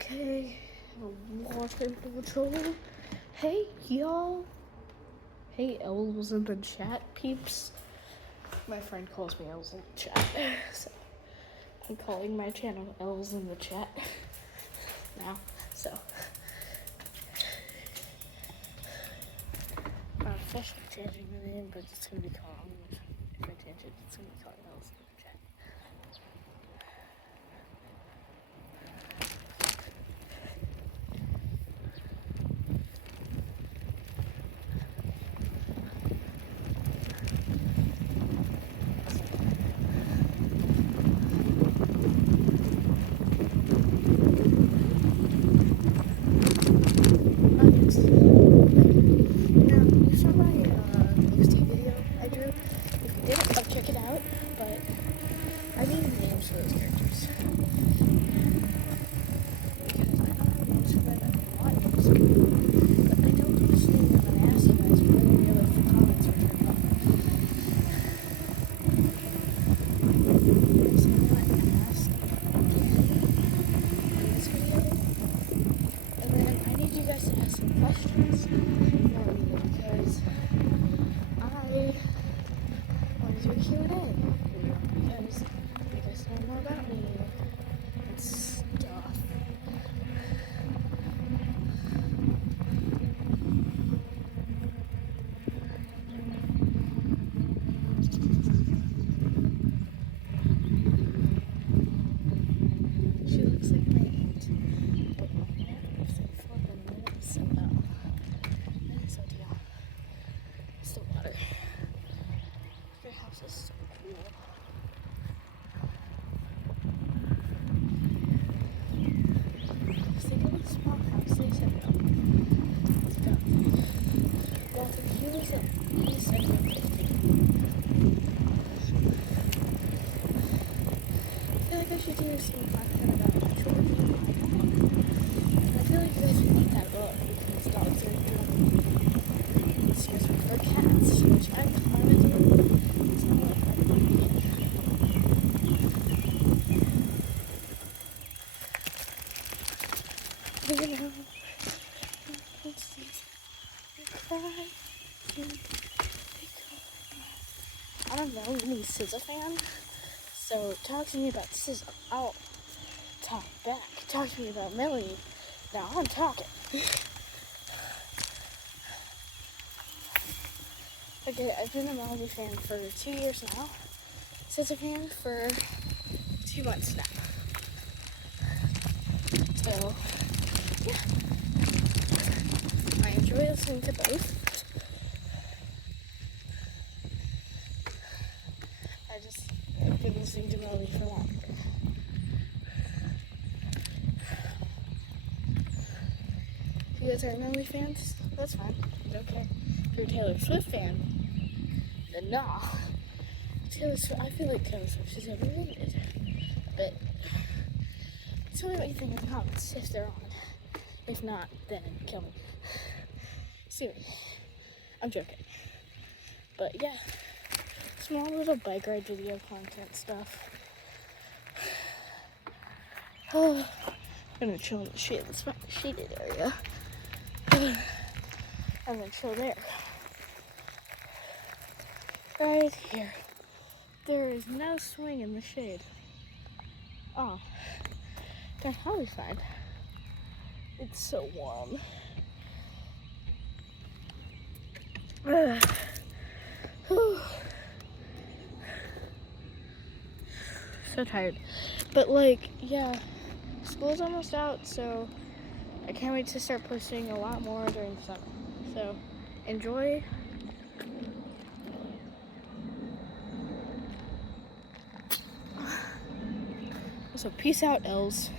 Okay, water patrol. Hey, y'all. Hey, Els in the chat, peeps. My friend calls me Els in the chat, so I'm calling my channel Els in the chat now. So, officially changing the name, but it's gonna be called. If I change it, it's gonna be called Els in the chat. Check it out, but I need names for those characters. Because I don't have names for them at the lines. But I don't understand them and ask you guys for any other comments or anything. So I'm gonna ask in this video. And then I need you guys to ask some questions for me because I want to do a Q&A video because you guys know more about me and stuff. She looks like my aunt, but my aunt lives in Florida, Minnesota. Minnesota. It's the water. Their house is so cool. Think of a small house they said no. It's done. Well, he lives at least 750. I feel like I should do some content about children. And I feel like you guys should eat that book because dogs are doing it's just for cats, which I kind of do. It's not like I do it. You know, I don't know any SZA fan, so talk to me about SZA. I'll talk back. Talk to me about Melanie. Now I'm talking. Okay, I've been a Melanie fan for 2 years now. SZA fan for 2 months now. So, yeah. I enjoy listening to both. I've been listening to Melanie for longer. If you guys are Melanie fans, that's fine. Okay. If you're a Taylor Swift fan, then nah. Taylor Swift, I feel like Taylor Swift is overrated. But tell me what you think in the comments if they're on. If not, then kill me. See me. I'm joking. But yeah. Small little bike ride video content stuff. I'm gonna chill in the shade. It's my shaded area. I'm gonna chill there. Right here. There is no swing in the shade. Oh. Okay, I'll be fine. It's so warm. So tired. But like, yeah, school's almost out, so I can't wait to start posting a lot more during the summer. So enjoy. So peace out, Els.